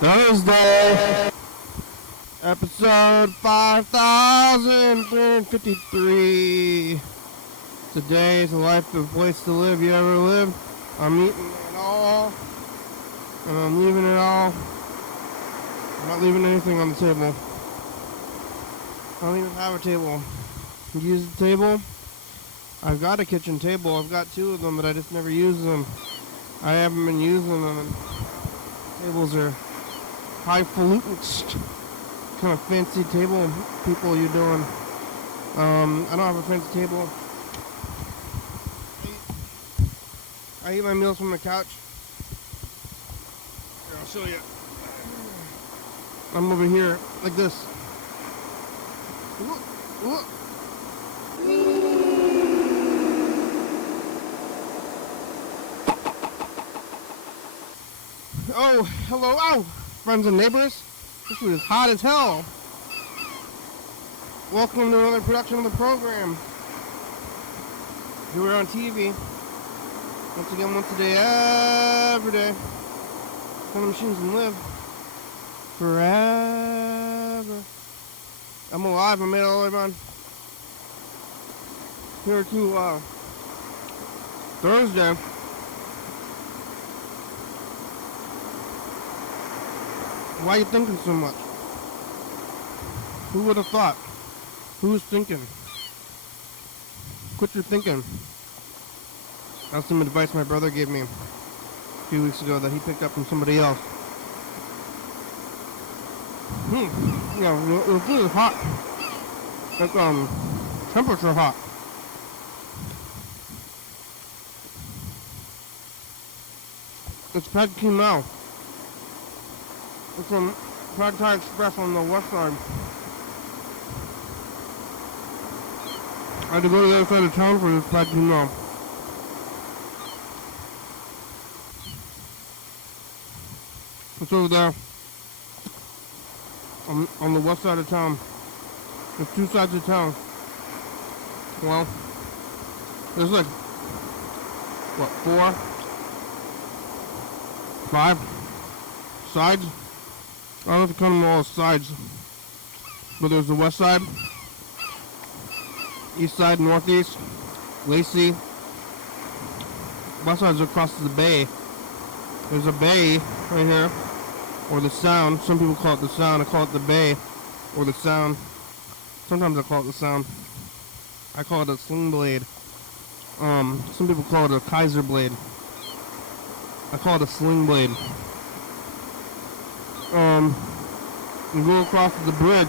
Thursday, episode 5053. Today is a life of place to live you ever lived. I'm eating it all, and I'm leaving it all. I'm not leaving anything on the table. I don't even have a table. Use the table. I've got a kitchen table. I've got two of them, but I just never use them. I haven't been using them. And tables are highfalutin, kind of fancy table people you're doing. I don't have a fancy table. I eat my meals from the couch. Here, I'll show you. I'm over here like this. Oh, hello, ow, friends and neighbors. This food is hot as hell. Welcome to another production of the program. Here we're on TV. Once again, once a day, every day. Kind of machines can live forever. I'm alive. I made it all the way on. Here to Thursday. Why are you thinking so much? Who would have thought? Who's thinking? Quit your thinking. That's some advice my brother gave me a few weeks ago that he picked up from somebody else. Yeah, the food is hot. Like, temperature hot. It's Pad Kimau. It's from Pad Thai Express on the west side. I had to go to the other side of town for this Pad Kimau. It's over there. On the west side of town. There's two sides of town. Well, there's like, what, 4, 5 sides? I don't know if you count them all as sides. But there's the west side, east side, northeast, Lacey. West side's across the bay. There's a bay right here. Or the sound. Some people call it the sound. I call it the bay. Or the sound. Sometimes I call it the sound. I call it a sling blade. Some people call it a Kaiser blade. I call it a sling blade. You go across the bridge.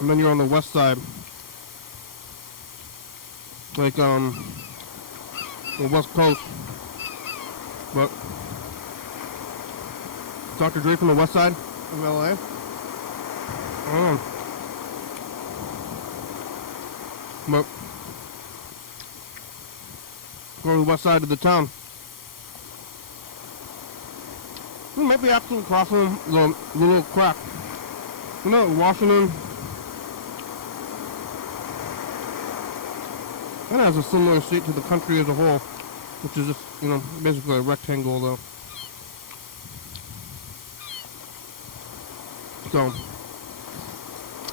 And then you're on the west side. Like, the west coast. But Dr. Dre from the west side of LA. I don't know. But go to the west side of the town. We might be actually crossing the little crack. You know, Washington. It has a similar shape to the country as a whole, which is just, you know, basically a rectangle though. So,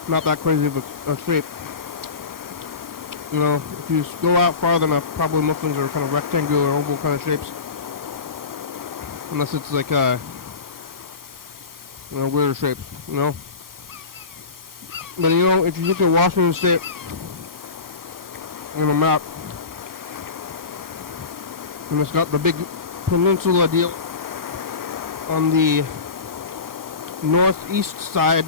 not that crazy of a shape. You know, if you go out farther enough, probably most things are kind of rectangular, oval kind of shapes. Unless it's like, you know, weirder shapes, you know. But you know, if you look at Washington State on a map, and it's got the big peninsula deal on the northwest side.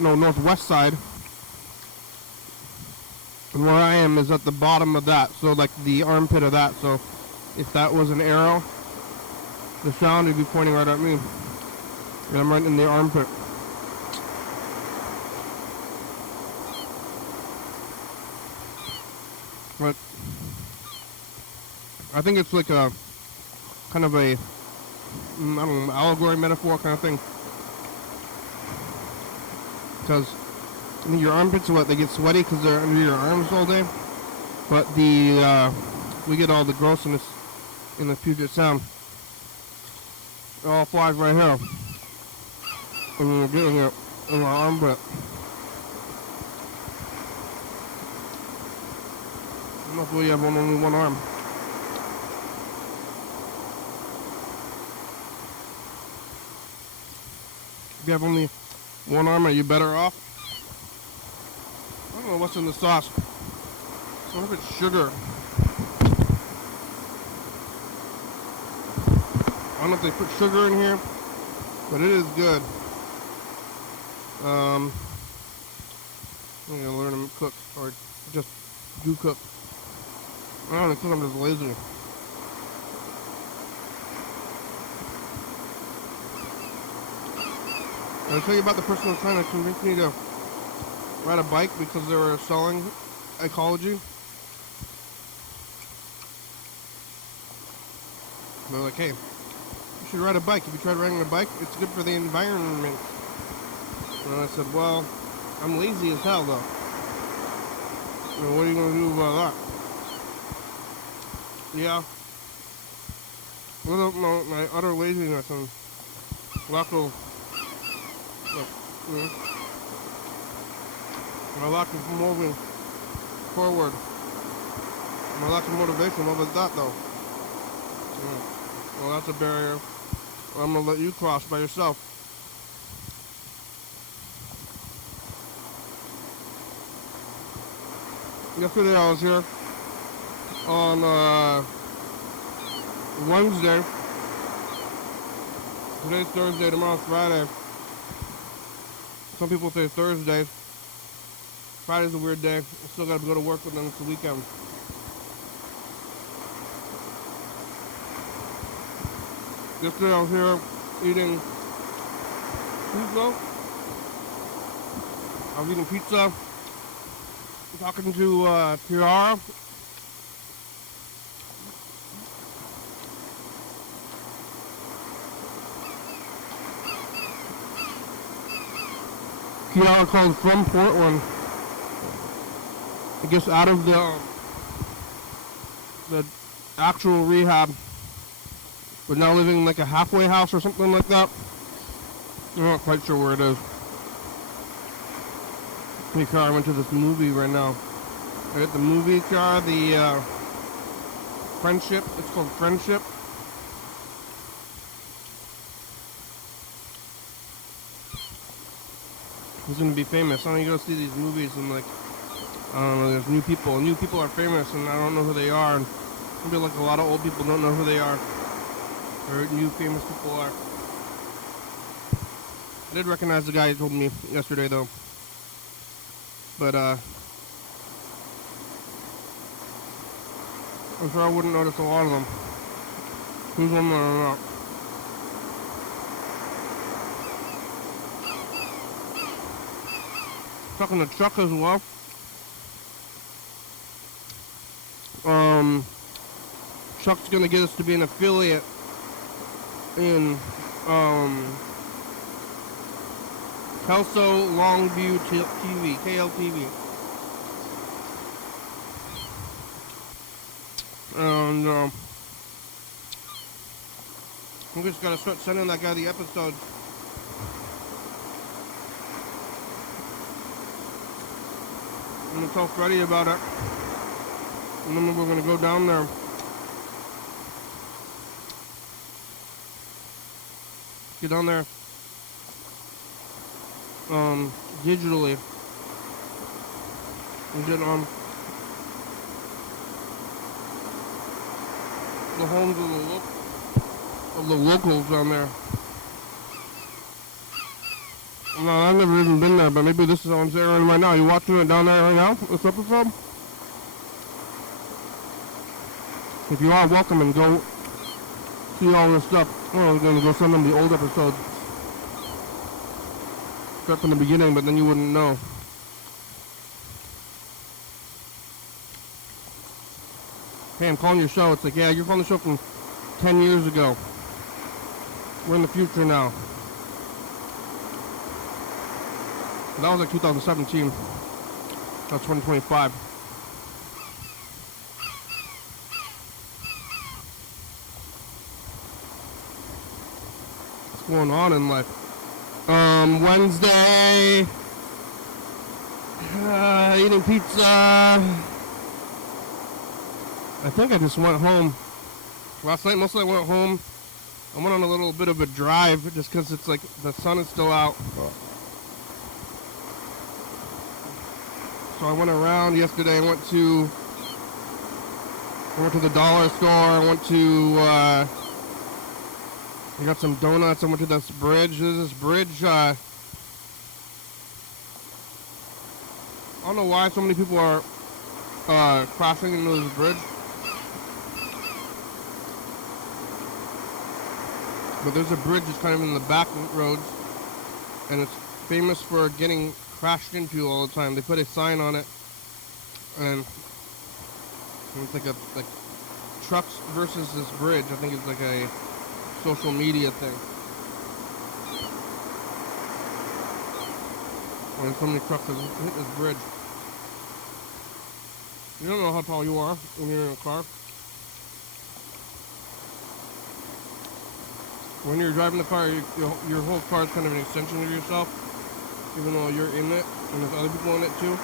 And where I am is at the bottom of that, so like the armpit of that. So if that was an arrow, the sound would be pointing right at me. And I'm right in the armpit. But I think it's like a kind of a, I don't know, allegory, metaphor kind of thing. Because I think your armpits are what, they get sweaty because they're under your arms all day. But the we get all the grossness in the Puget Sound. It all flies right here. And you're getting it in my armpit. Luckily you have only one arm. If you have only one arm, are you better off? I don't know what's in the sauce. I wonder if it's sugar. I don't know if they put sugar in here, but it is good. I'm gonna learn to cook, or just do cook. I don't know, because I'm just lazy. Did I tell you about the person who was trying to convince me to ride a bike because they were selling ecology? They're like, hey, you should ride a bike. If you tried riding a bike, it's good for the environment. And I said, well, I'm lazy as hell, though. And what are you going to do about that? Yeah. What about my utter laziness and lack of, my lack of moving forward, my lack of motivation? What was that, though? Well, that's a barrier I'm going to let you cross by yourself. Yesterday I was here on Wednesday. Today's Thursday, tomorrow's Friday. Some people say Thursday. Friday's a weird day. I still gotta go to work, but then it's the weekend. Yesterday I was here eating pizza. I was eating pizza, talking to Kiara. Kiara called from Portland. I guess out of the actual rehab, but now living in like a halfway house or something like that. I'm not quite sure where it is. Hey, Kiara, I went to this movie right now. I got the movie, Kiara, the Friendship. It's called Friendship. He's gonna be famous. I don't go see these movies and like, I don't know, there's new people. New people are famous and I don't know who they are. And maybe like a lot of old people don't know who they are. Or new famous people are. I did recognize the guy who told me yesterday though. But I'm sure I wouldn't notice a lot of them. Who's on there or not? Talking to Chuck as well. Chuck's gonna get us to be an affiliate in Kelso Longview TV, KLTV. And we just gotta start sending that guy the episodes. I'm gonna tell Freddie about it. And then we're gonna go down there. Get down there digitally and get on the homes of the locals down there. No, I've never even been there, but maybe this is on airing right now. You watching it down there right now, this episode? If you are, welcome and go see all this stuff. Oh, we're gonna go send them the old episodes. Start from the beginning, but then you wouldn't know. Hey, I'm calling your show. It's like, yeah, you're calling the show from 10 years ago. We're in the future now. That was like 2017. That's 2025. going on in life. Wednesday, eating pizza. I think I just went home. Last night, mostly I went home. I went on a little bit of a drive just because it's like the sun is still out. So I went around yesterday. I went to the dollar store. I went to, I got some donuts. I went to this bridge. There's this bridge. I don't know why so many people are crossing into this bridge. But there's a bridge that's kind of in the back roads, and it's famous for getting crashed into all the time. They put a sign on it, and it's like trucks versus this bridge. I think it's like a social media thing. When so many trucks have hit this bridge. You don't know how tall you are when you're in a car. When you're driving the car, your whole car is kind of an extension of yourself, even though you're in it and there's other people in it too.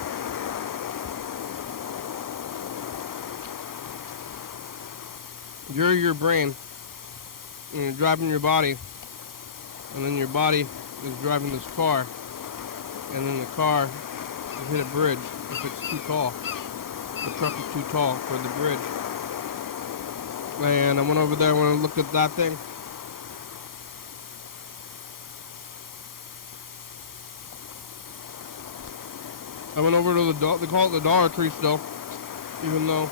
You're your brain, and you're driving your body, and then your body is driving this car, and then the car will hit a bridge if it's too tall. The truck is too tall for the bridge. And I went over there and looked at that thing. I went over to they call it the Dollar Tree still, even though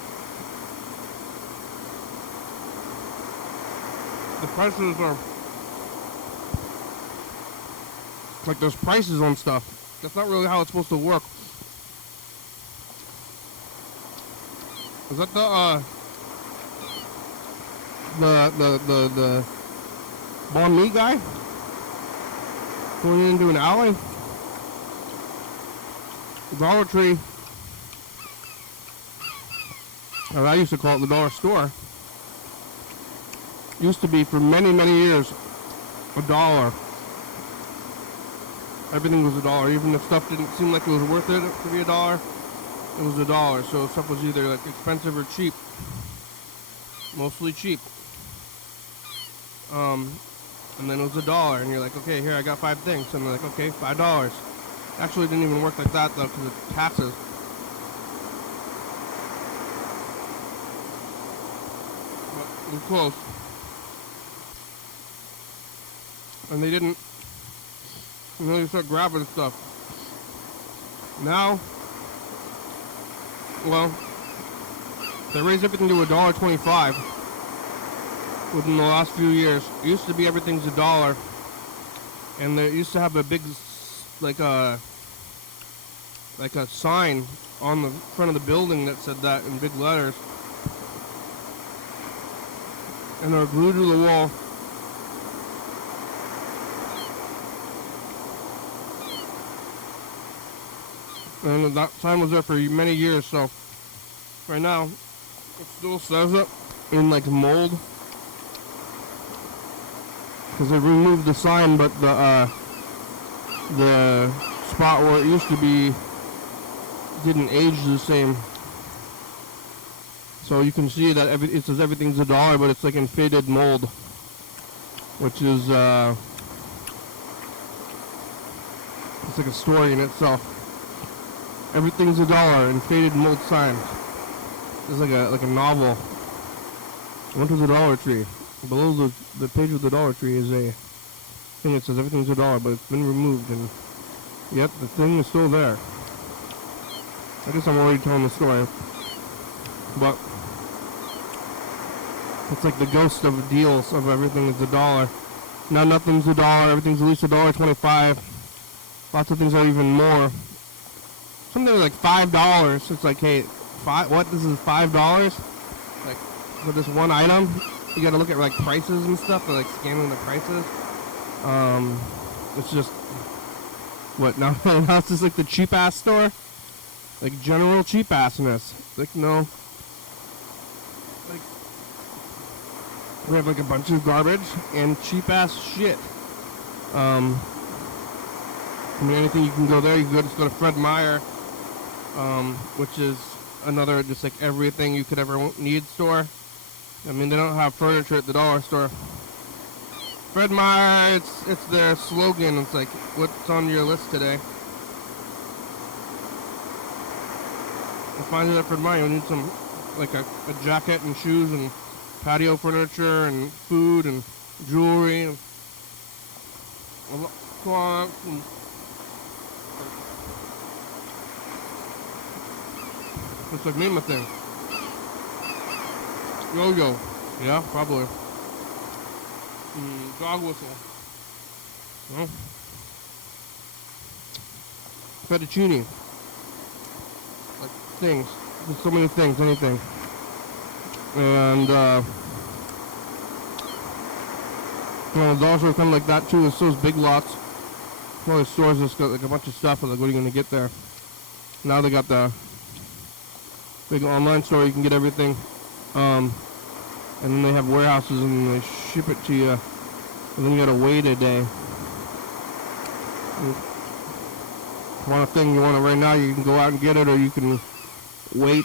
the prices are, like there's prices on stuff. That's not really how it's supposed to work. Is that the Bon Mi guy going into an alley? Dollar Tree, or I used to call it the dollar store, used to be for many, many years $1. Everything was $1. Even if stuff didn't seem like it was worth it to be $1, it was $1. So stuff was either like expensive or cheap. Mostly cheap. And then it was $1, and you're like, okay, here I got 5 things, and they're like, okay, $5. Actually, it didn't even work like that though, because of taxes. But it was close. And they didn't. And then they start grabbing stuff. Now, well, they raised everything to $1.25 within the last few years. It used to be everything's $1, and they used to have a big, like a sign on the front of the building that said that in big letters, and they're glued to the wall. And that sign was there for many years, so right now it still says it in like mold, because they removed the sign, but the spot where it used to be didn't age the same. So you can see that it says everything's $1, but it's like in faded mold, which is it's like a story in itself. Everything's $1 in faded mold signs. It's like a novel. I went to the Dollar Tree. Below the page of the Dollar Tree is a thing that says everything's $1, but it's been removed, and yet the thing is still there. I guess I'm already telling the story, but it's like the ghost of deals of everything is $1. Now nothing's $1. Everything's at least $1.25. Lots of things are even more. Something like $5. It's like, hey, what? This is $5? Like for this one item? You gotta look at like prices and stuff. They're like scanning the prices. It's just what now? Now it's just like the cheap ass store, like general cheap assness. Like no, like we have like a bunch of garbage and cheap ass shit. I mean, anything you can go there. You can just go to Fred Meyer, which is another just like everything you could ever need store. I mean, they don't have furniture at the dollar store. Fred Meyer, it's their slogan. It's like, what's on your list today? You'll find it at Fred Meyer. You need some, like a jacket and shoes and patio furniture and food and jewelry and clocks and it's like name a thing. Yo-yo. Yeah, probably. Dog whistle. Well, fettuccine. Like things. There's so many things, anything. And well, the dollar store kind of like that too. So is Big Lots. All the stores just got like a bunch of stuff. Like, what are you gonna get there? Now they got the big online store. You can get everything. And then they have warehouses and they ship it to you. And then you gotta wait a day. If you want a thing, you want it right now, you can go out and get it, or you can wait,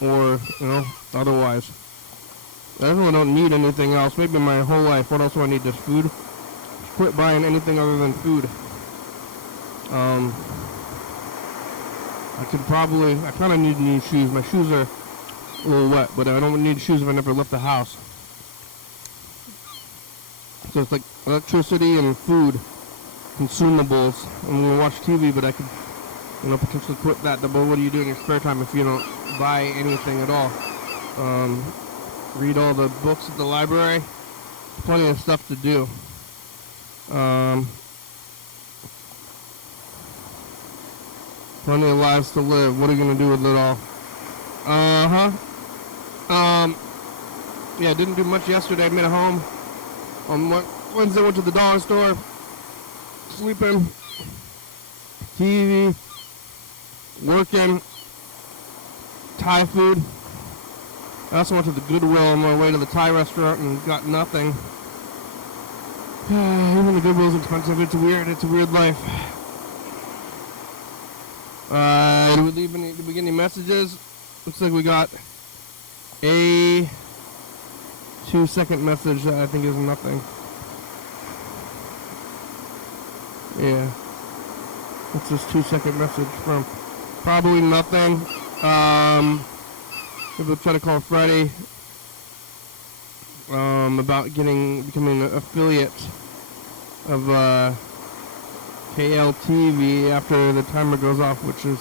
or, you know, otherwise. I really don't need anything else. Maybe my whole life. What else do I need? Just food. Quit buying anything other than food. I kind of need new shoes. My shoes are a little wet, but I don't need shoes if I never left the house. So it's like electricity and food, consumables. I'm gonna watch TV, but I could, you know, potentially quit that. But what do you do in your spare time if you don't buy anything at all? Read all the books at the library. Plenty of stuff to do. Plenty of lives to live. What are you gonna do with it all? Yeah, didn't do much yesterday. I made it home. On Wednesday, went to the dollar store. Sleeping. TV. Working. Thai food. I also went to the Goodwill on my way to the Thai restaurant and got nothing. Even the Goodwill's expensive. It's weird. It's a weird life. Did we get any messages? Looks like we got a 2-second message that I think is nothing. Yeah. It's this 2-second message from probably nothing. We'll try to call Friday about becoming an affiliate of KLTV after the timer goes off, which is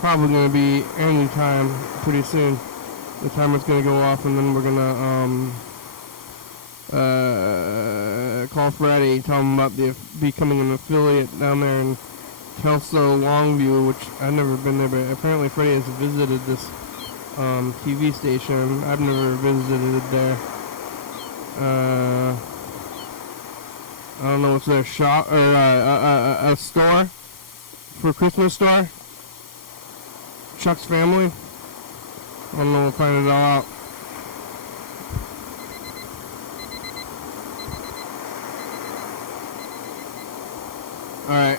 probably going to be any time pretty soon. The timer's going to go off, and then we're going to call Friday, tell him about becoming an affiliate down there in Kelso, Longview, which I've never been there, but apparently Freddie has visited this TV station. I've never visited it there. I don't know what's their shop or a store for Christmas store. Chuck's family. I don't know. We'll find it all out. All right,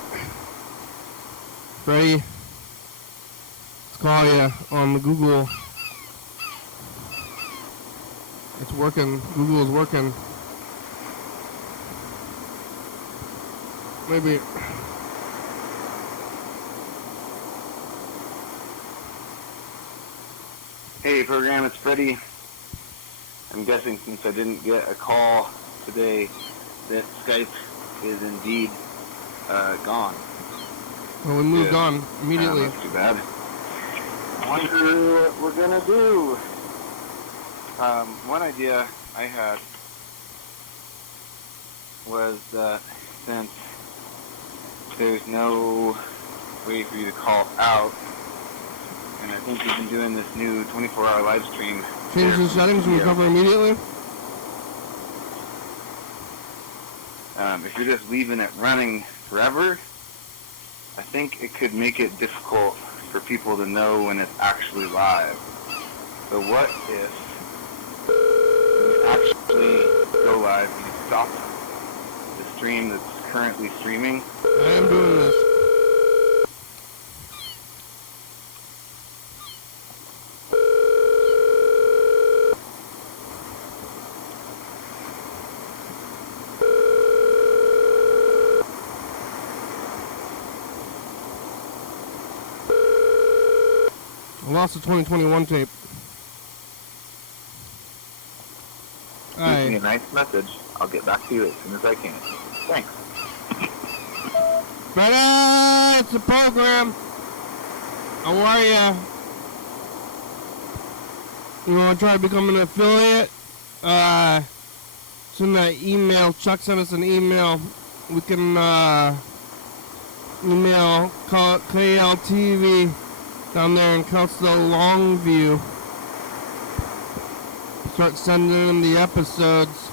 Freddie. Let's call you on the Google. It's working. Google is working. Maybe. Hey program, it's Freddie. I'm guessing since I didn't get a call today that Skype is indeed gone. Well, we moved on immediately. That's too bad. I wonder what we're gonna do. One idea I had was that since there's no way for you to call out, and I think you've been doing this new 24-hour live stream. Change the settings and recover immediately? If you're just leaving it running forever, I think it could make it difficult for people to know when it's actually live. So what if you actually go live and you stop the stream that's currently streaming. I am doing this. I lost the 2021 tape. Leave me a nice message. I'll get back to you as soon as I can. Thanks. Brother, it's the program. How are ya? You want to try to become an affiliate? Send that email. Chuck sent us an email. We can email KLTV down there in Coastal Longview. Start sending them the episodes.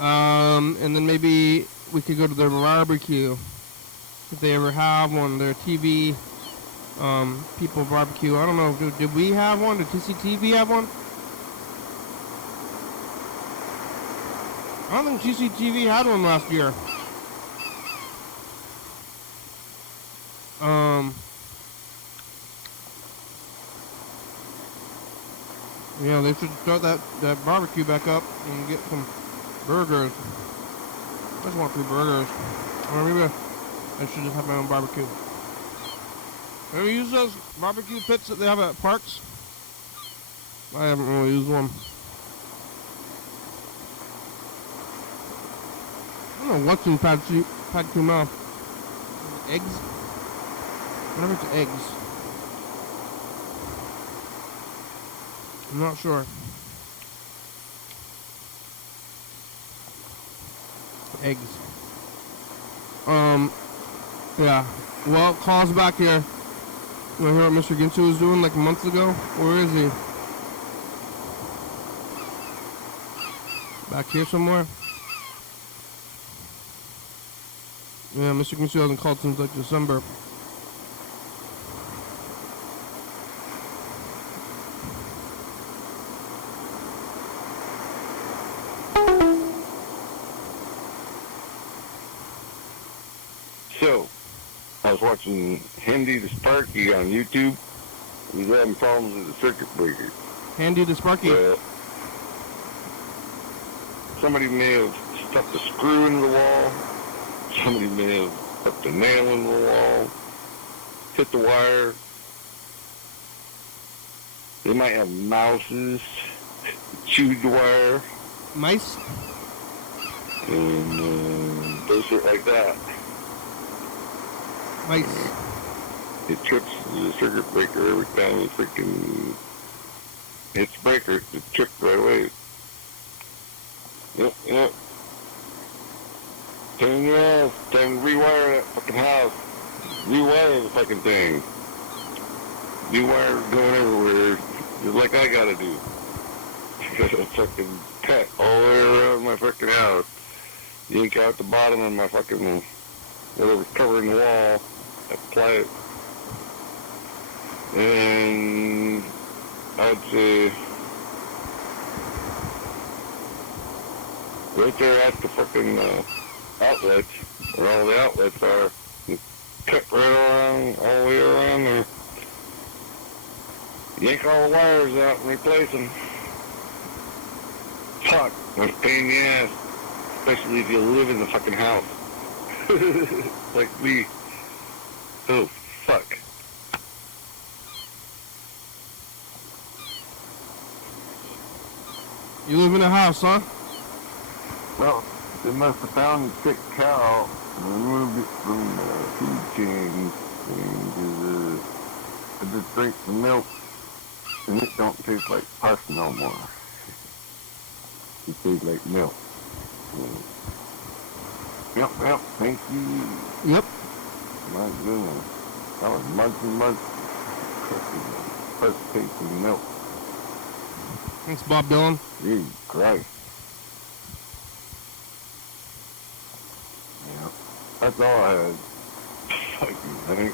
And then maybe we could go to their barbecue. If they ever have one. Their TV people barbecue. I don't know. Did we have one? Did TCTV have one? I don't think TCTV had one last year. Yeah, they should start that barbecue back up and get some burgers. I just want 3 burgers. Or maybe I should just have my own barbecue. Have you used those barbecue pits that they have at parks? I haven't really used one. I don't know what's in pad 2 mouth. Eggs? Whatever it's eggs. I'm not sure. Eggs. Yeah. Well, call us back here. You wanna hear what Mr. Ginsu was doing like months ago? Where is he? Back here somewhere? Yeah, Mr. Ginsu hasn't called since like December. So, I was watching Handy the Sparky on YouTube. He's having problems with the circuit breaker. Handy the Sparky. Somebody may have stuffed a screw into the wall. Somebody may have stuffed a nail into the wall. Hit the wire. They might have mouses. Chewed the wire. Mice? And those shit like that. Mice. It trips the circuit breaker every time it freaking hits the breaker. It trips right away. Yep. Turn your ass. Time to rewire that fucking house. Rewire the fucking thing. New wire going everywhere. Just like I gotta do. Got a fucking cut all the way around my fucking house. Yank out the bottom of my fucking whatever's covering the wall. Apply it. And I'd say right there at the fucking outlets, where all the outlets are, cut right around, all the way around there. Yank all the wires out and replace them. Fuck, that's a pain in the ass. Especially if you live in the fucking house. Like me. Oh, fuck. You live in a house, huh? Well, they must have found a sick cow and removed it from the food chain and I just drink the milk and it don't taste like pus no more. It tastes like milk. Yep, thank you. Yep. My goodness. That was months and months of pus tasting milk. Thanks, Bob Dylan. Jesus Christ. Yeah, that's all I had. Fucking thing.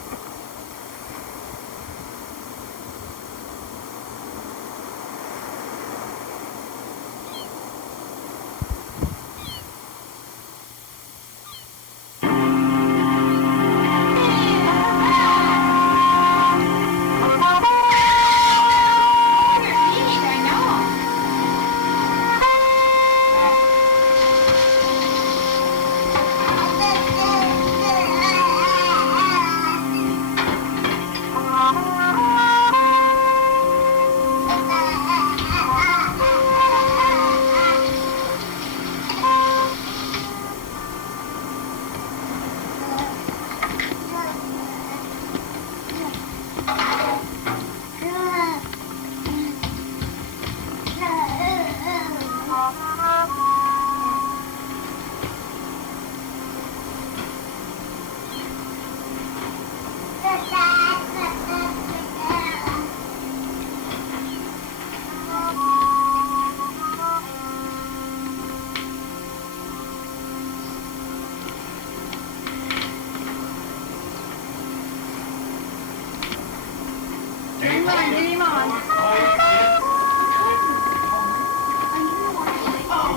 on, get him on.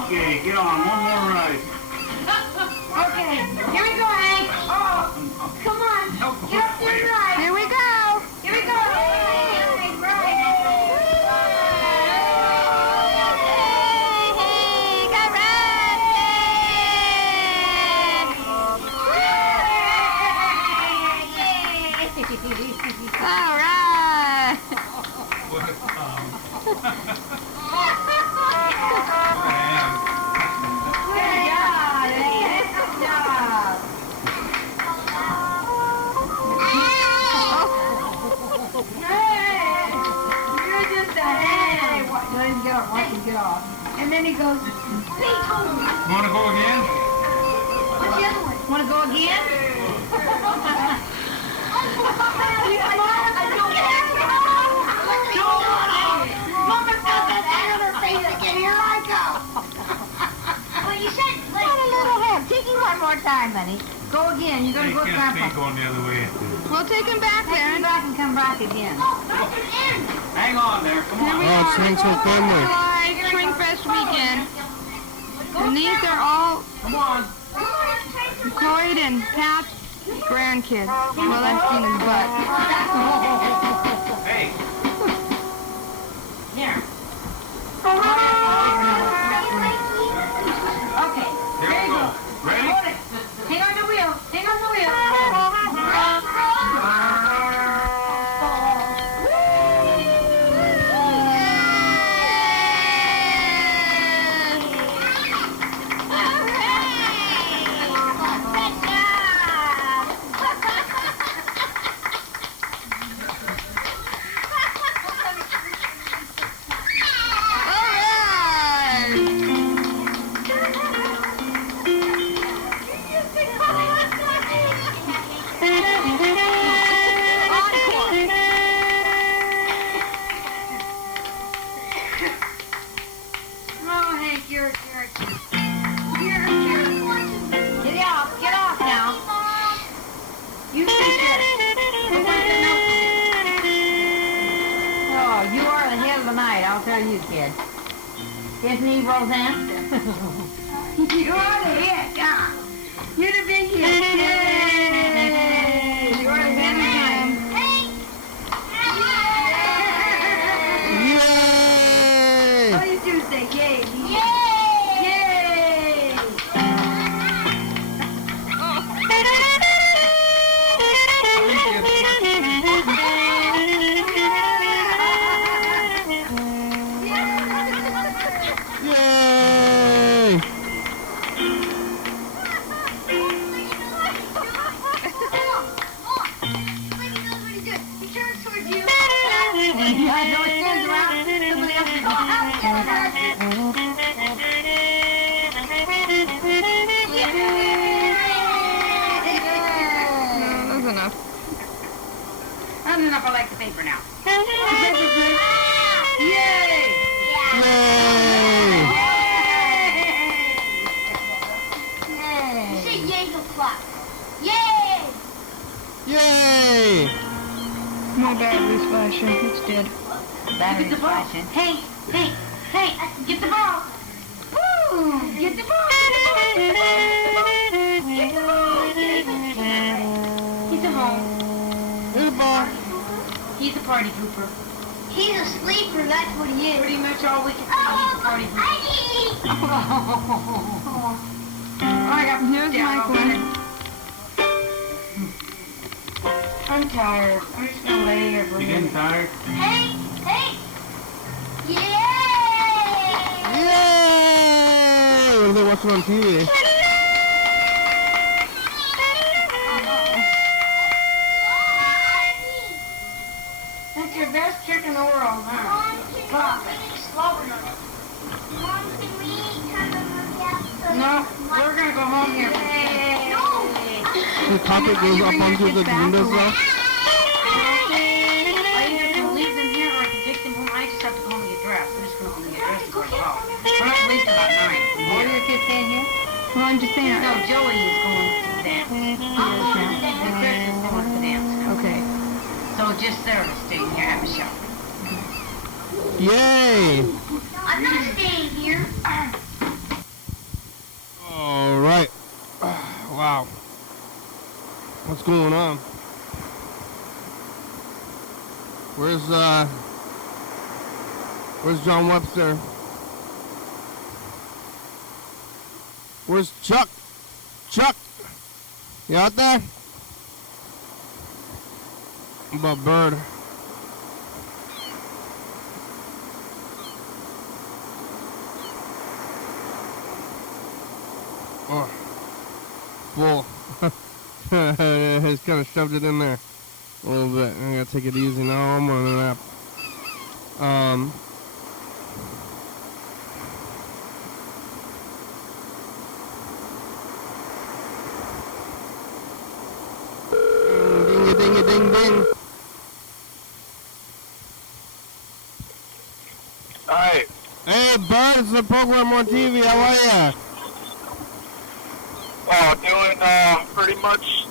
Okay, get on. One more ride. Okay, here we go, Hank. Oh, come on. Get up there and ride. Here we go. Here we go. Hey, ride. All right. Get off. And then he goes, Pete told me. You want to go again? What's the other one? Want to go again? Mama does that on her face again. Here I go. Well, you said, Got a little help. Take him one more time, honey. go again. You're going to go to Can't Grandpa. going the other way. We'll take him back Take him there. back and come back again. Hang on there. Come Here on. we Oh, are. thanks for family. July Swing Fest weekend. And these are all Come on. Cloyd and Pat's grandkids. Well, that's Tina's butt. Hey. Here. Okay. Here There we you go. go. Ready? Hold it. Hang on the wheel. Hang on the wheel. Oh, Hank, you're. Get off now. You sit there. Oh, you are the head of the night, I'll tell you, kid. Isn't he, Roseanne? You are the head, yeah. You're the big head. Yay! You are the head of the night. Yay! What do you do say? Yay! Yay! Yay! Yeah, I know it turns around. Somebody else is No, that's enough. That's enough. I like the paper now. Yay! Yay! Yay! My battery's flashing. It's dead. Battery's flashing. Hey, get the ball. Woo! Get the ball. Get the ball. He's at home. Here's the ball. He's a party pooper. He's a sleeper, that's what he is. Pretty much all we can see. He's a party pooper. I got Here's Michael. I'm tired. I'm just gonna lay here for a You getting minute. tired? Hey! Yay! Yay! What are they watching on TV? That's your best trick in the world, huh? Mom, can we turn the movie out? No, we're gonna go home here. The carpet goes up onto the windows though. I either can leave them here or I can take them home. I just have to go home and get dressed. I'm just gonna go home and get dressed and go to the house. We're not leaving till about 9. All your kids staying here? Well, I'm just saying. No, Joey is going to the dance. And Chris is going to the dance. Okay. So just Sarah's staying here, have a show. Yay! I'm not staying here. All right. Wow. What's going on? Where's John Webster? Where's Chuck? Chuck! You out there? What about Bird? Oh, full. He's kind of shoved it in there a little bit. I gotta take it easy now. I'm on a nap. Ding a ding ding. Hi. Hey, Bird, it's the program on TV. How are ya? Oh, doing pretty much,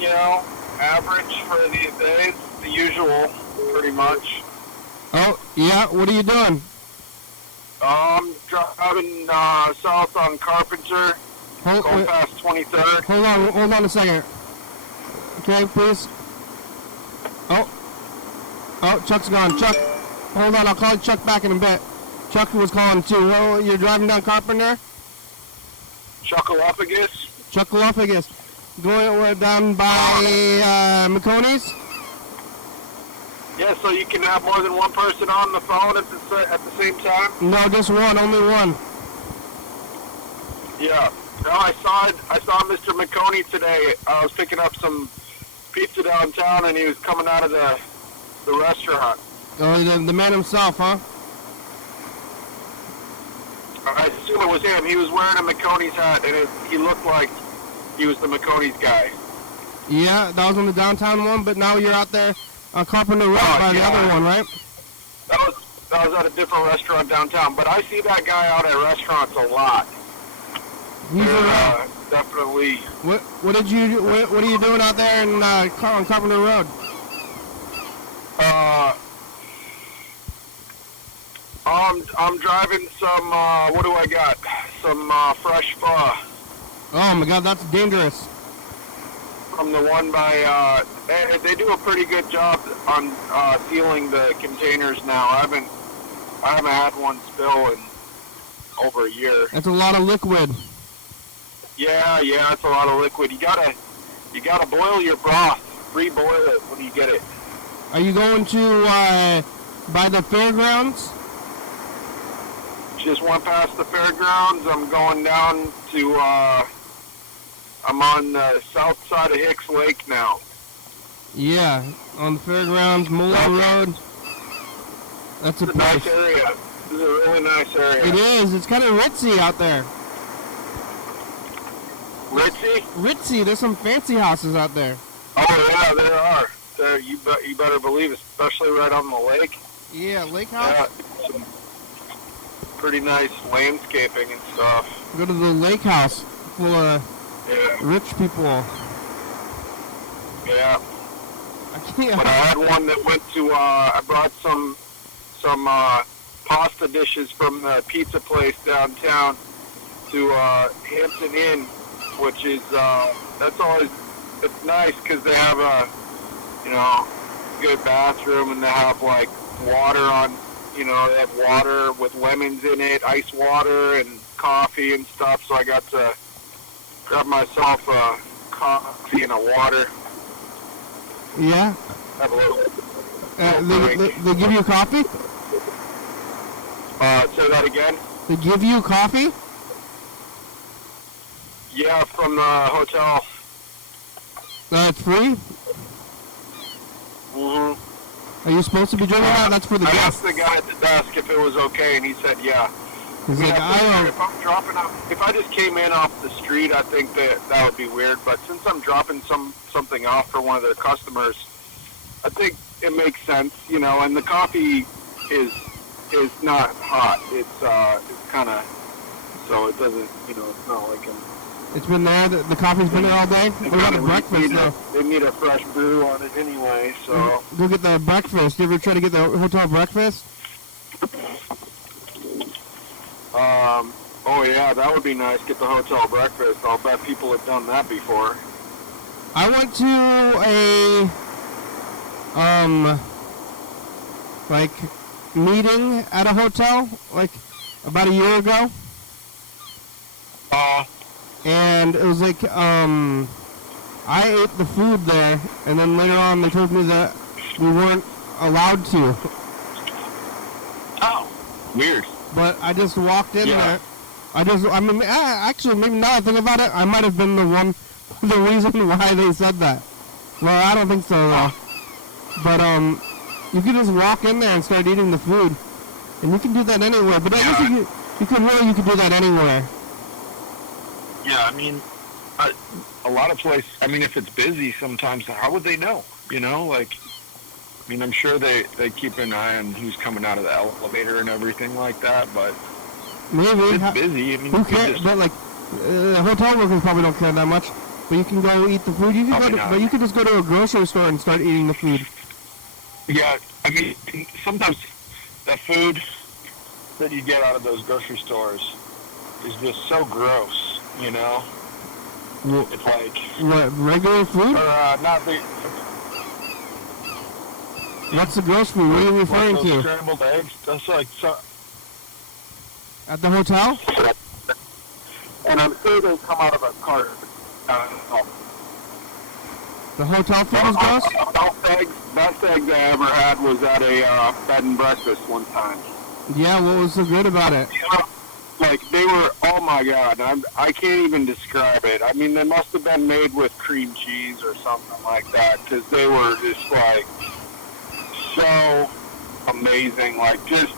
you know, average for these days. The usual, pretty much. Oh, yeah. What are you doing? Driving south on Carpenter, going past 23rd. Hold on a second. Okay, please. Oh, Chuck's gone. Chuck, hold on. I'll call Chuck back in a bit. Chuck was calling too. Oh, you're driving down Carpenter? Chuckleophagus. Chuckleophagus. Going down by McConey's? Yeah, so you can have more than one person on the phone at the same time? No, just one. Only one. Yeah. No, I saw Mr. McConey today. I was picking up some pizza downtown, and he was coming out of the restaurant. Oh, the man himself, huh? I assume it was him. He was wearing a McConey's hat, and he looked like he was the McConey's guy. Yeah, that was on the downtown one, but now you're out there on Carpenter Road by the other one, right? That was at a different restaurant downtown, but I see that guy out at restaurants a lot. He's definitely. What are you doing out there on Carpenter Road? I'm driving some. What do I got? Some fresh pho. Oh my God, that's dangerous. From the one by. They do a pretty good job on sealing the containers now. I haven't had one spill in over a year. That's a lot of liquid. Yeah, it's a lot of liquid. You gotta boil your broth, re-boil it when you get it. Are you going to by the fairgrounds? Just went past the fairgrounds. I'm going down to. I'm on the south side of Hicks Lake now. Yeah, on the fairgrounds, Muller Road. That's a place. Nice area. This is a really nice area. It is. It's kind of ritzy out there. Ritzy? Ritzy. There's some fancy houses out there. Oh yeah, there are. You better believe, especially right on the lake. Yeah, lake house. Yeah, some pretty nice landscaping and stuff. Go to the lake house full of rich people. Yeah. I can't. But I had one that went to. I brought some pasta dishes from the pizza place downtown to Hampton Inn, which is it's nice because they have a good bathroom, and they have like water on. They have water with lemons in it, ice water, and coffee and stuff. So I got to grab myself a coffee and a water. Yeah. Have a little. They give you coffee? Say that again. They give you coffee? Yeah, from the hotel. It's free? Mm-hmm. Are you supposed to be drinking that? That's for the I guests. asked the guy at the desk if it was okay, and he said yeah. He's like, if I'm dropping off, if I just came in off the street, I think that would be weird. But since I'm dropping something off for one of their customers, I think it makes sense, And the coffee is not hot. It's kind of so it doesn't, it's not like it's been there. The coffee's been there all day. We got breakfast though. They need a fresh brew on it anyway, so. Go get the breakfast. You ever try to get the hotel breakfast? Oh yeah, that would be nice. Get the hotel breakfast. I'll bet people have done that before. I went to a like meeting at a hotel like about a year ago, and it was like I ate the food there, and then later on they told me that we weren't allowed to. Oh, weird. But I just walked in Yeah. there. Actually, maybe now I think about it, I might have been the reason why they said that. Well, I don't think so, though. But, you can just walk in there and start eating the food. And you can do that anywhere. But I guess you can do that anywhere. Yeah, I mean, a lot of places, I mean, if it's busy sometimes, how would they know? You know, like, I mean, I'm sure they keep an eye on who's coming out of the elevator and everything like that, but Maybe. if it's busy, I mean, Who you can cares? just, But, like, hotel workers probably don't care that much. But you can go eat the food. But you can just go to a grocery store and start eating the food. yeah, I mean, sometimes the food that you get out of those grocery stores is just so gross, you know? Well, It's like, what, regular food? or not the, What's the gross food? What are you referring those to? scrambled eggs, that's like, so, At the hotel? And I'm sure they come out of a cart. The hotel food is gross? Best eggs I ever had was at a bed and breakfast one time. Yeah, what was so good about it? Like, they were, oh my God, I can't even describe it. I mean, they must have been made with cream cheese or something like that, because they were just, like, so amazing. Like, just,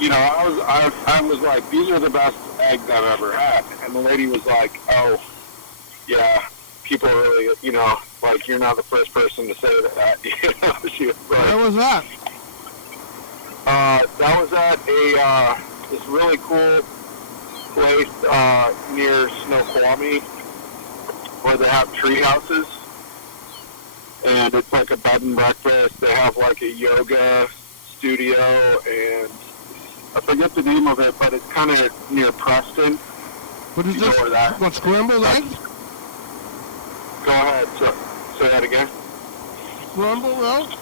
you know, I was like, these are the best eggs I've ever had. And the lady was like, oh, yeah, people really, you know, like, you're not the first person to say that. You know, she was like, Where was that? that was at this really cool place near Snoqualmie where they have tree houses. And it's like a bed and breakfast. They have like a yoga studio, and I forget the name of it, but it's kind of near Preston. What is You this? know where that- What, scrambled eggs? Go ahead, say that again. Scrambled eggs?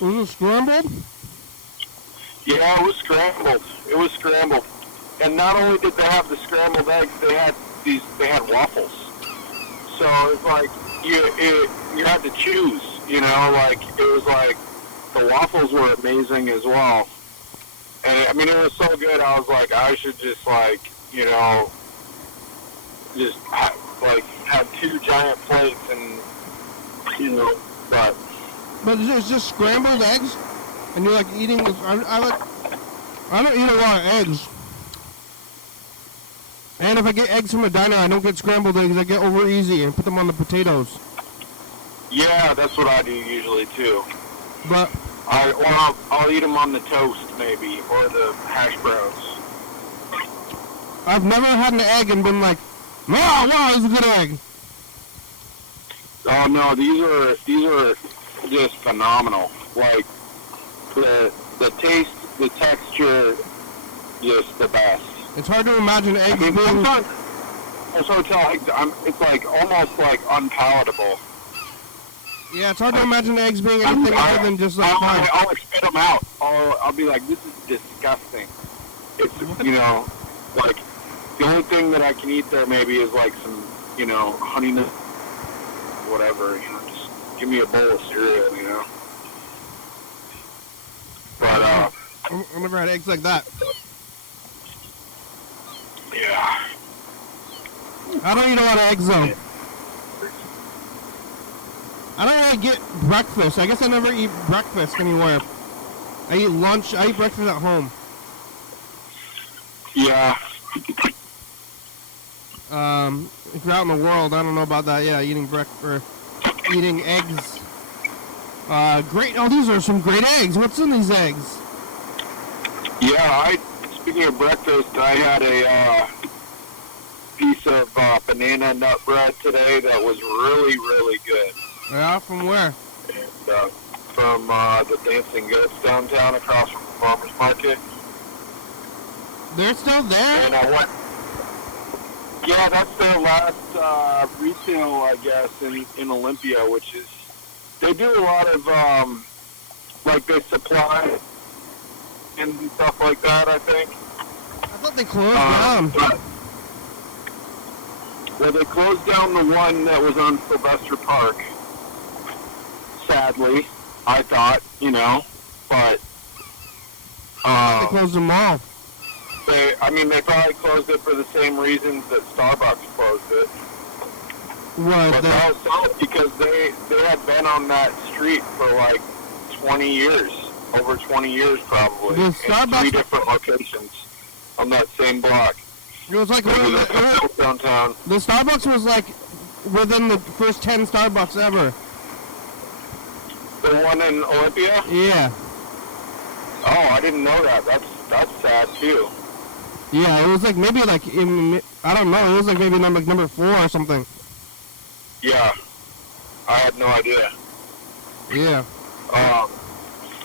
Was it scrambled? Yeah, it was scrambled. It was scrambled. And not only did they have the scrambled eggs, they had waffles. So it's like you had to choose, you know, like it was like the waffles were amazing as well. And I mean, it was so good. I was like, I should just like, you know, just have two giant plates and, you know, but it's just scrambled eggs, and you're like eating this. I don't eat a lot of eggs. And if I get eggs from a diner, I don't get scrambled eggs. I get over easy and put them on the potatoes. yeah, that's what I do usually too. But I'll eat them on the toast maybe, or the hash browns. I've never had an egg and been like, wow, this is a good egg. Oh no, these are just phenomenal. Like the taste, the texture, just the best. It's hard to imagine eggs I mean, being... sometimes this hotel eggs, it's like almost like unpalatable. Yeah, it's hard to imagine eggs being anything other than just like fine. I'll spit them out. I'll be like, this is disgusting. It's, you know, like, the only thing that I can eat there maybe is like some, you know, honey nut, whatever, you know, just give me a bowl of cereal, you know. But, I've never had eggs like that. yeah. I don't eat a lot of eggs though. I don't really get breakfast. I guess I never eat breakfast anywhere. I eat lunch. I eat breakfast at home. Yeah. If you're out in the world, I don't know about that. Yeah, eating eating eggs. Great. Oh, these are some great eggs. What's in these eggs? Yeah, speaking of breakfast, I had a piece of banana nut bread today that was really, really good. Yeah, from where? And from the Dancing Goats downtown across from the Farmers Market. They're still there? And I went. Yeah, that's their last retail, I guess, in Olympia, which is they do a lot of like they supply and stuff like that. I think. I thought they closed down. Well, they closed down the one that was on Sylvester Park. Sadly, I thought, but They closed them all. they probably closed it for the same reasons that Starbucks closed it. What? But that was solid because they had been on that street for like 20 years, over 20 years probably, The in Starbucks- 3 different locations on that same block. It was like Downtown. the Starbucks was like within the first 10 Starbucks ever. The one in Olympia? Yeah. Oh, I didn't know that. That's sad too. Yeah, it was like maybe like I don't know. It was like maybe number 4 or something. Yeah, I had no idea. Yeah.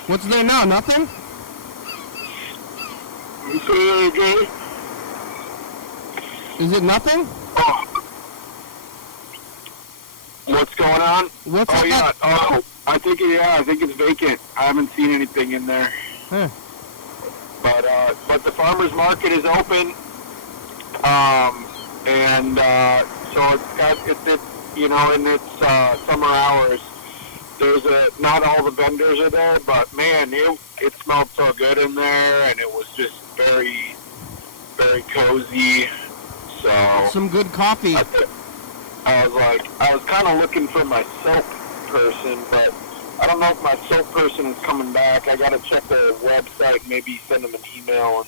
What's there now? Nothing? You say that again? Is it nothing? Oh. What's going on? What's oh up? yeah. Oh, I think it's vacant. I haven't seen anything in there. Huh. But the farmers market is open. And so it's in its summer hours. There's not all the vendors are there, but man, it smelled so good in there, and it was just very, very cozy. So Some good coffee. I was kind of looking for my soap person, but I don't know if my soap person is coming back. I got to check their website, maybe send them an email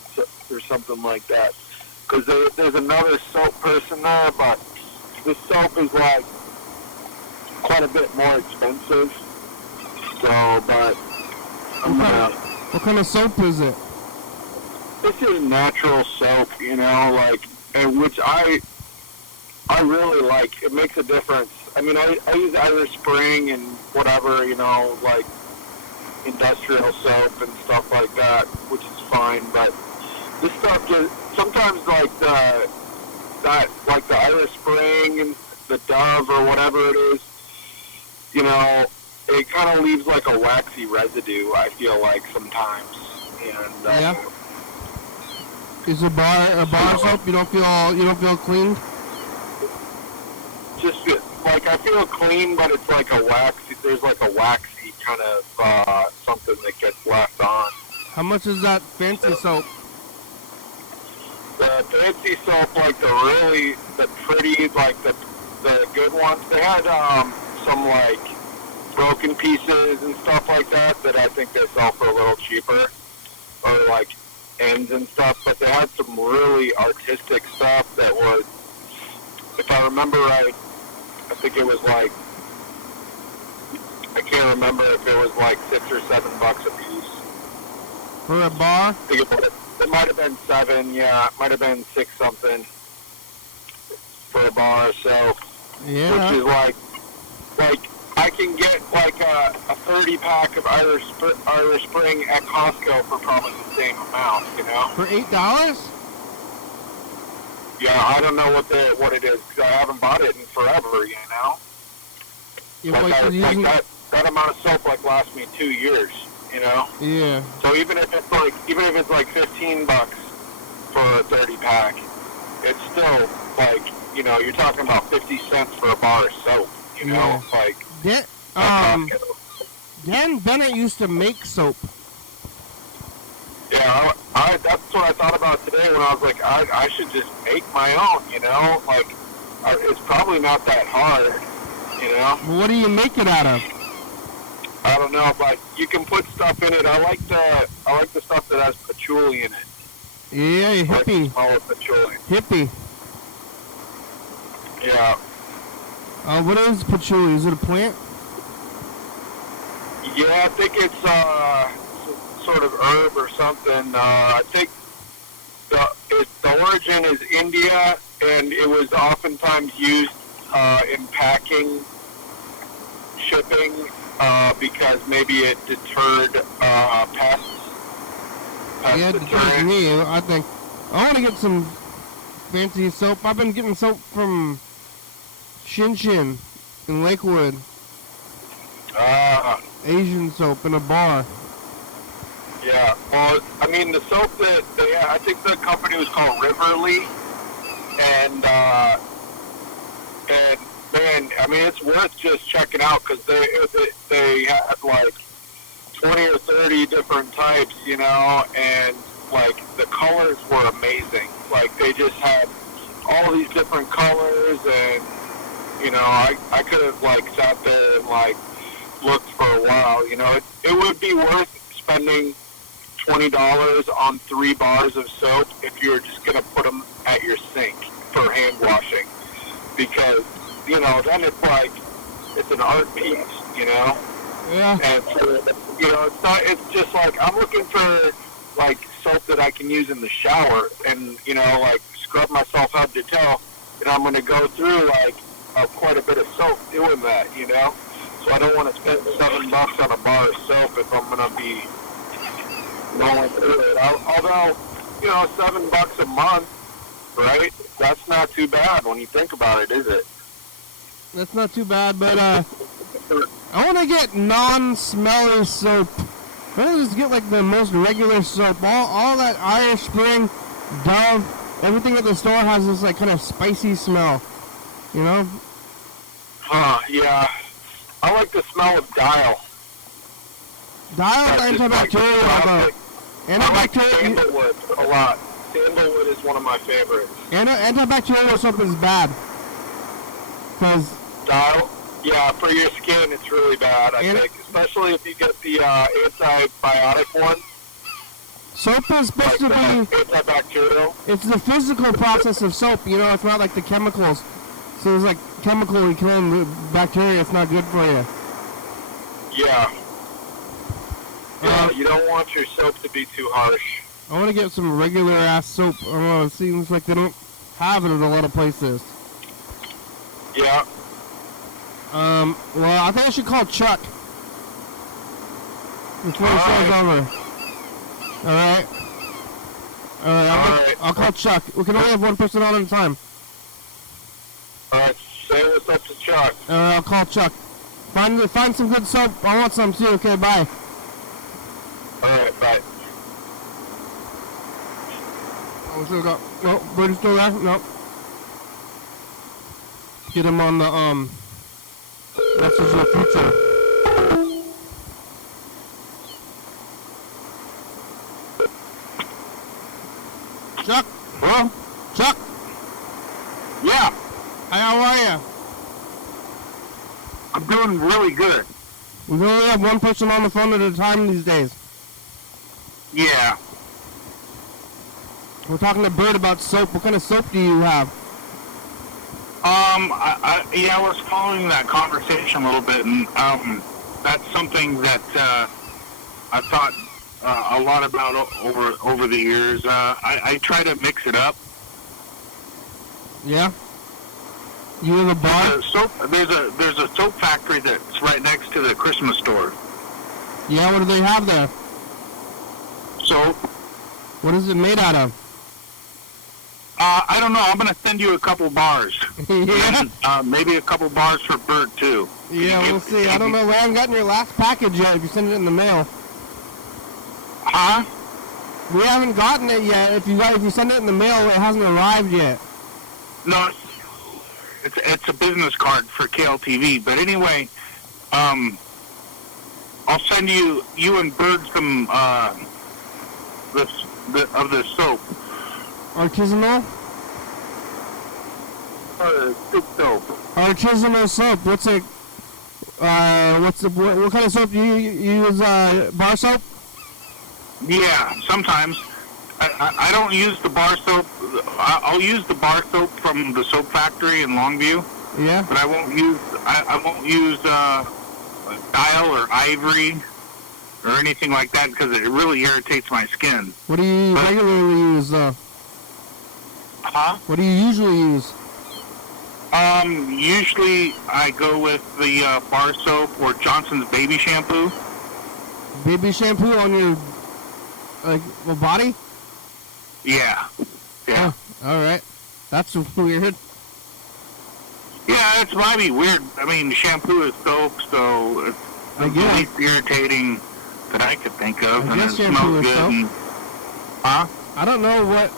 or something like that. Because there's another soap person there, but the soap is like quite a bit more expensive. So, but I'm gonna... What kind of soap is it? This is natural soap, and which I really like. It makes a difference. I mean, I use Irish Spring and whatever, like industrial soap and stuff like that, which is fine. But this stuff just sometimes like the Irish Spring and the Dove or whatever it is, it kind of leaves like a waxy residue. I feel like sometimes, and Yeah. Is a bar soap? You don't feel clean? just like I feel clean, but it's like a waxy. There's like a waxy kind of something that gets left on. How much is that fancy soap? The fancy soap, like the pretty, like the good ones. They had some like broken pieces and stuff like that I think they sell for a little cheaper, or like ends and stuff. But they had some really artistic stuff that was, if I remember right, I think it was like, I can't remember if it was like $6 or $7 a piece. For a bar? I think it might have been 7, yeah, it might have been 6 something for a bar. So, Yeah. which is like I can get like a 30 pack of Irish Spring at Costco for probably the same amount, For $8? Yeah, I don't know what it is because I haven't bought it in forever, You're Like using... that amount of soap like lasts me 2 years, Yeah. So even if it's like $15 for a 30 pack, it's still like, you're talking about 50 cents for a bar of soap, Yeah. like Dan Bennett used to make soap. yeah, that's what I thought about today when I was like, I should just make my own, like it's probably not that hard, What do you make it out of? I don't know, but you can put stuff in it. I like the stuff that has patchouli in it. Yeah, I like the hippie. smell of patchouli. Hippie. Yeah. What is patchouli? Is it a plant? Yeah, I think it's sort of herb or something. I think the origin is India, and it was oftentimes used in packing, shipping, because maybe it deterred pests. Yeah, it deterred me. I think I want to get some fancy soap. I've been getting soap from Shin Shin in Lakewood. Asian soap in a bar. Yeah, well, I mean, the soap that they had, I think the company was called Riverly, and man, I mean, it's worth just checking out because they had like 20 or 30 different types, you know, and like the colors were amazing. Like they just had all these different colors, and you know, I could have like sat there and like looked for a while. You know, it would be worth spending $20 on 3 bars of soap if you were just gonna put them at your sink for hand washing, because you know then it's like it's an art piece, you know. Yeah. And you know, it's just like I'm looking for like soap that I can use in the shower, and you know, like scrub myself head to toe, and I'm gonna go through like quite a bit of soap doing that, you know. So I don't want to spend $7 on a bar of soap if I'm gonna be going through it. Although, you know, $7 a month, right? That's not too bad when you think about it, is it? That's not too bad, but I want to get non-smelly soap. I want to just get like the most regular soap. All that Irish Spring, Dove, everything at the store has this like kind of spicy smell, you know? Yeah. I like the smell of Dial. Dial is antibacterial, though. I like sandalwood a lot. Sandalwood is one of my favorites. Antibacterial soap is bad. Because Dial? Yeah, for your skin, it's really bad, I think. Especially if you get the antibiotic one. Soap is supposed to be antibacterial. It's the physical process of soap, you know, it's not like the chemicals. So it's like chemically killing bacteria, it's not good for you. Yeah. Yeah, you don't want your soap to be too harsh. I want to get some regular ass soap. I don't know, it seems like they don't have it in a lot of places. Yeah. Well, I think I should call Chuck before the show's over. Alright? Alright, I'll call Chuck. We can only have one person on at a time. Alright, say what's up to Chuck. Alright, I'll call Chuck. Find some good soap. I want some too. Okay, bye. Alright, bye. Oh, we still got... No, Birdie's still there? No. Get him on the, message of the future. Chuck? Hello? Chuck? Yeah. Hi, how are you? I'm doing really good. We only have one person on the phone at a time these days. Yeah. We're talking to Bird about soap. What kind of soap do you have? I was following that conversation a little bit, and that's something that I thought a lot about over the years. I try to mix it up. Yeah. You have a bar? There's a soap factory that's right next to the Christmas store. Yeah. What do they have there? Soap. What is it made out of? I don't know. I'm going to send you a couple bars. Yeah. And, maybe a couple bars for Bert, too. Yeah, we'll see. I don't know. We haven't gotten your last package yet if you send it in the mail. Huh? We haven't gotten it yet. If you send it in the mail, it hasn't arrived yet. No, it's a business card for KLTV. But anyway, I'll send you and Bert some of this soap. Artisanal? Good soap. Artisanal soap. What kind of soap do you use? Bar soap? Yeah, sometimes. I don't use the bar soap. I'll use the bar soap from the soap factory in Longview. Yeah. But I won't use Dial or Ivory or anything like that because it really irritates my skin. What do you regularly use? Huh? What do you usually use? Usually I go with the bar soap or Johnson's baby shampoo. Baby shampoo on your body? Yeah. Yeah. Oh, all right. That's weird. Yeah, it might be weird. I mean, shampoo is soap, so it's I the guess. least irritating that I could think of. I And guess it shampoo smells is good. soap. And, huh? I don't know what.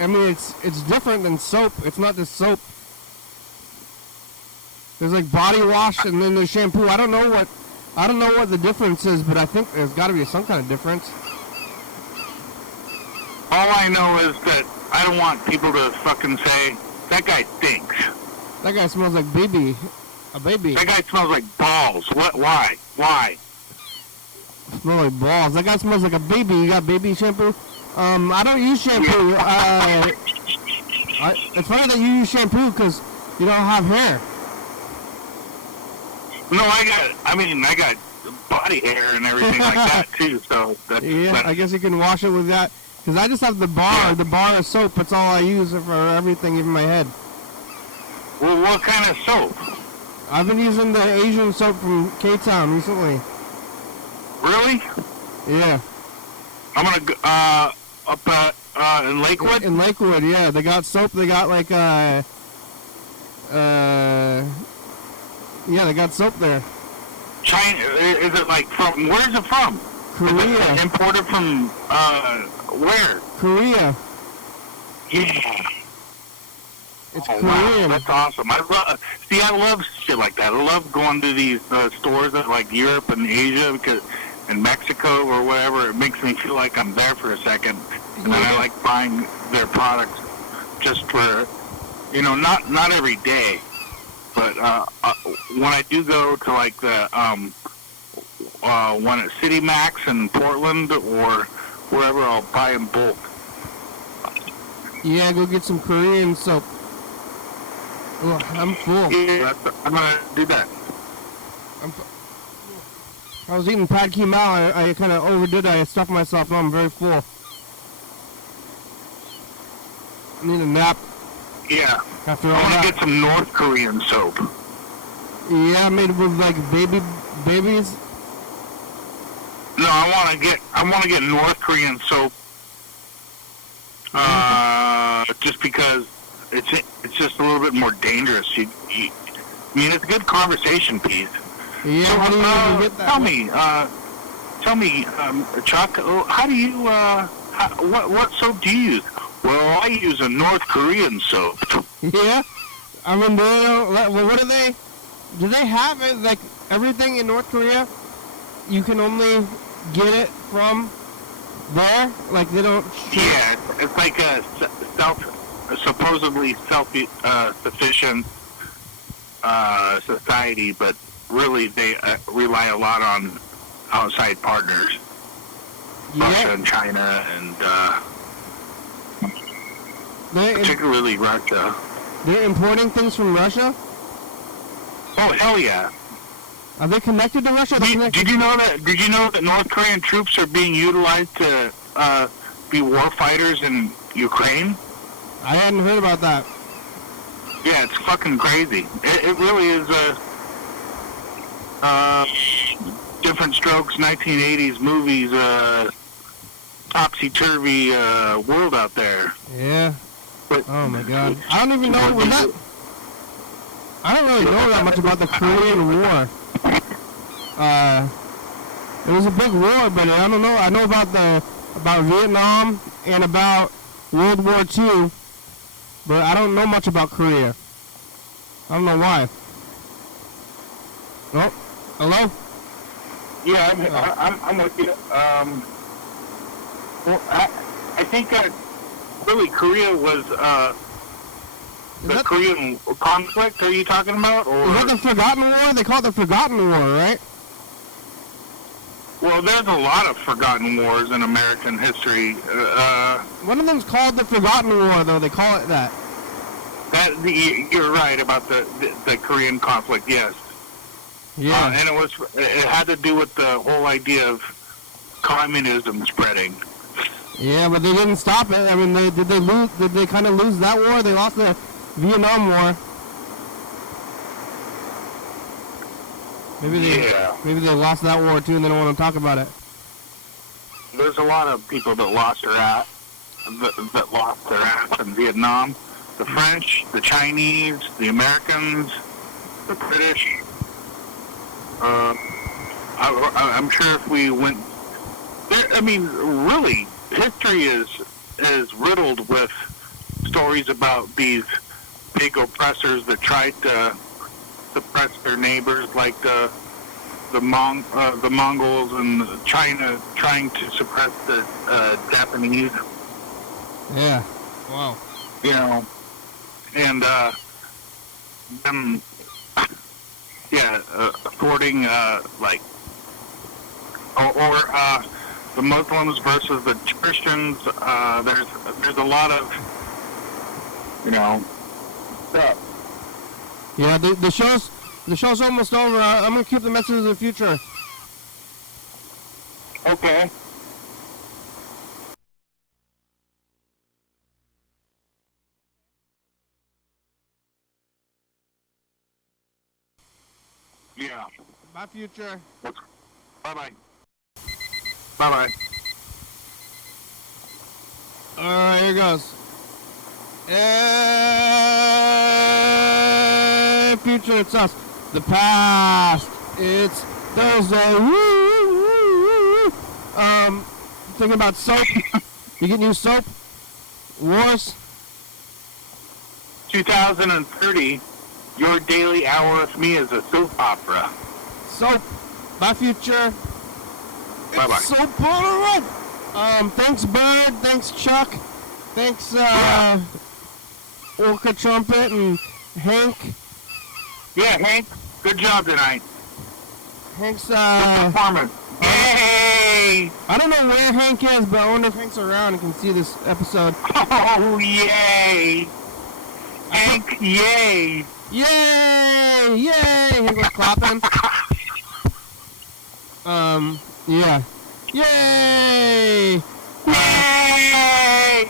I mean, it's different than soap. It's not just soap. There's like body wash and then there's shampoo. I don't know what the difference is, but I think there's got to be some kind of difference. All I know is that I don't want people to fucking say, that guy stinks. That guy smells like baby. A baby. That guy smells like balls. What? Why? Why? Smells like balls. That guy smells like a baby. You got baby shampoo? I don't use shampoo. It's funny that you use shampoo because you don't have hair. No, I got body hair and everything like that too. So that's, Yeah, I guess you can wash it with that. Because I just have the bar. The bar of soap. That's all I use for everything, even my head. Well, what kind of soap? I've been using the Asian soap from K-Town recently. Really? Yeah. I'm gonna go up in Lakewood. In Lakewood, yeah. They got soap. They got like yeah, they got soap there. China? Is it like from? Where's it from? Korea. Imported from where? Korea. Yeah. It's Wow, Korean. that's awesome. I love shit like that. I love going to these stores that like Europe and Asia and Mexico or whatever. It makes me feel like I'm there for a second, and I like buying their products just for, not every day, but when I do go to like the one at City Max in Portland or wherever, I'll buy in bulk. Yeah, go get some Korean soap. Oh, I'm full. Yeah, I'm gonna do that. I was eating pad kee mao. I kind of overdid it. I stuffed myself. Now I'm very full. I need a nap. Yeah. After all I want that. to get some North Korean soap. Yeah, made with like babies. No, I want to get North Korean soap. Just because it's just a little bit more dangerous. I mean, it's a good conversation piece. Yeah, So, how do you even get that? Tell me, Chuck, how do you, what soap do you use? Well, I use a North Korean soap. Yeah, I mean, what do they? Do they have it like everything in North Korea? You can only get it from there. Like they don't. Yeah, it's like a supposedly self-sufficient society, but really they rely a lot on outside partners, Russia and China, and particularly Russia. They're importing things from Russia? Oh, hell yeah. Are they connected to Russia? Did you know that North Korean troops are being utilized to be war fighters in Ukraine? I hadn't heard about that. Yeah, it's fucking crazy. It really is different strokes, 1980s movies, topsy-turvy world out there. Yeah. But, oh my god. I don't even know I don't really know that much about the Korean War. It was a big war, but I don't know. I know about Vietnam and about World War II, but I don't know much about Korea. I don't know why. Oh, hello? Yeah, I'm with you. Well, I think that really Korea was the Korean conflict. Are you talking about? Or is that the Forgotten War? They call it the Forgotten War, right? Well, there's a lot of forgotten wars in American history. One of them's called the Forgotten War, though. They call it that. You're right about the Korean conflict. Yes. Yeah. And it had to do with the whole idea of communism spreading. Yeah, but they didn't stop it. I mean, did they kind of lose that war? They lost the Vietnam War. Maybe they lost that war too, and they don't want to talk about it. There's a lot of people that lost their ass in Vietnam. The French, the Chinese, the Americans, the British. I'm sure if we went there, I mean, really, history is riddled with stories about these big oppressors that tried to suppress their neighbors, like the Mongols and China trying to suppress the Japanese. Yeah. Wow. You know, and them, affording like, or the Muslims versus the Christians. There's a lot of, you know, stuff. Yeah, the show's almost over. I'm gonna keep the messages in the future. Okay. Yeah. Bye, future. Bye-bye. Bye-bye. Alright, here goes. Hey, future, it's us. The past, it's Thursday. Woo, woo, woo, woo. Thinking about soap. You get new soap? Wars? 2030, your daily hour with me is a soap opera. Soap. Bye, future. Bye-bye. It's soap on the road. Thanks, Bird. Thanks, Chuck. Thanks, Orca Trumpet and Hank. Yeah, Hank. Good job tonight. Hank's, Good performance. Yay! I don't know where Hank is, but I wonder if Hank's around and can see this episode. Oh, yay! Hank, yay! Yay! Yay! Hank was clapping. Yeah. Yay! Yay! I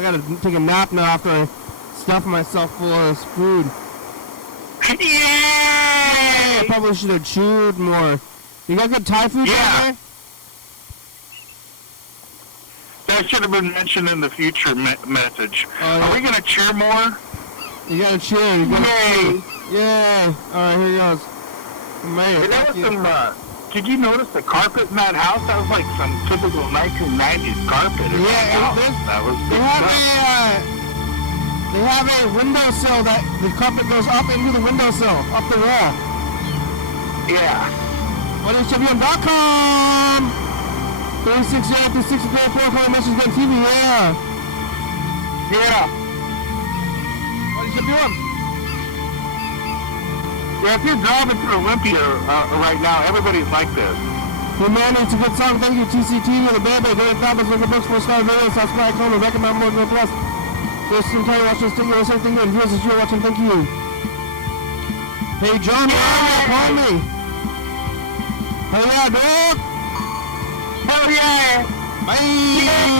gotta take a nap now after I stuff myself full of this food. Yay! I probably should have chewed more. You got good Thai food down there? That should have been mentioned in the future message. Yeah. Are we going to cheer more? You gotta cheer. Yay! Yeah! Alright, here goes. Man, did you notice the carpet in that house? That was like some typical 1990s carpet in that house. That was they have a windowsill that the carpet goes up into the windowsill, up the wall. Yeah. YDHWM.com 360-364 calling message on TV, yeah. Yeah. YDHWM. Yeah, if you're driving through Olympia right now, everybody's like this. Hey man, it's a good song. Thank you, TCT, with a bad boy, great fabulous, look at books, 4-star videos, subscribe, comment, recommend more, go plus. Thurston County watching, thank you, listening, thank you, and viewers that you're watching, thank you. Hey John, call me. Hell yeah, dog. Hell yeah. Bye.